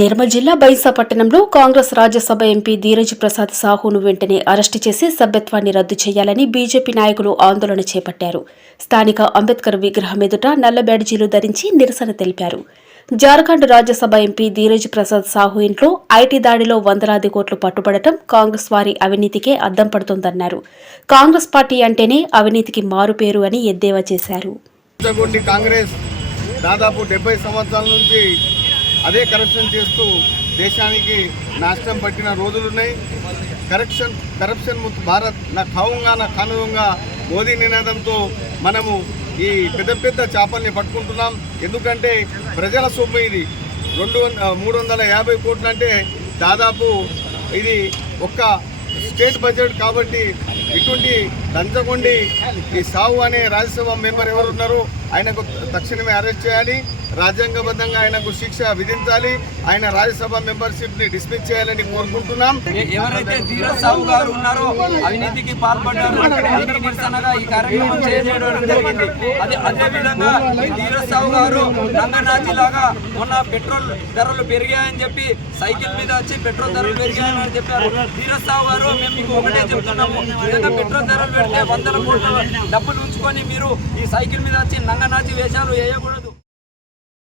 నిర్మల్ జిల్లా బైంసా పట్టణంలో కాంగ్రెస్ రాజ్యసభ ఎంపీ ధీరజ్ ప్రసాద్ సాహును వెంటనే అరెస్టు చేసి సభ్యత్వాన్ని రద్దు చేయాలని బీజేపీ నాయకులు ఆందోళన చేపట్టారు. స్థానిక అంబేద్కర్ విగ్రహం ఎదుట నల్ల బ్యాడ్జీలు ధరించి నిరసన తెలిపారు. జార్ఖండ్ రాజ్యసభ ఎంపీ ధీరజ్ ప్రసాద్ సాహు ఇంట్లో ఐటీ దాడిలో వందలాది కోట్లు పట్టుబడటం కాంగ్రెస్ వారి అవినీతికే అద్దం పడుతోందన్నారు. కాంగ్రెస్ పార్టీ అంటేనే అవినీతికి మారుపేరు అని ఎద్దేవా చేశారు. దాదాపు 70 సంవత్సరాల నుంచి అదే కరప్షన్ చేస్తూ దేశానికి నాశనం పట్టిన రోజులున్నాయి. కరప్షన్ ముక్త భారత్ నా ఖావుంగా నా ఖానుంగా మోదీ నినాదంతో మనము ఈ పెద్ద చేపల్ని పట్టుకుంటున్నాం. ఎందుకంటే ప్రజల సొమ్ము ఇది 350 కోట్లు అంటే దాదాపు ఇది ఒక్క స్టేట్ బడ్జెట్. కాబట్టి ఇటువంటి లంచగొండి ఈ సాహు అనే రాజ్యసభ మెంబర్ ఎవరున్నారో ఆయనకు తక్షణమే అరెస్ట్ చేయాలి. రాజ్యాంగబద్ధంగా ఆయనకు శిక్ష విధించాలి. ఆయన రాజ్యసభ మెంబర్షిప్ ని డిస్మిస్ చేయాలని కోరుకుంటున్నాం. ఎవరైతే ధీరజ్ సాహు గారు ఉన్నారో అవినీతికి పాల్పడ్డారో నిరసనగా ఈ కార్యక్రమం చేయడం జరిగింది. అదే విధంగా ఈ ధీరజ్ సాహు గారు రంగనాథి లాగా మొన్న పెట్రోల్ ధరలు పెరిగాయని చెప్పి సైకిల్ మీద వచ్చి పెట్రోల్ ధరలు పెరిగాయని చెప్పారు. ధీరజ్ సాహు గారు మేము మీకు ఒకటే చెప్తున్నాము, ఏదైనా పెట్రోల్ ధరలు పెడితే 100 కోట్ల డబ్బులు ఉంచుకొని మీరు ఈ సైకిల్ మీద వచ్చి నంగనాచి వేషాలు వేయకూడదు.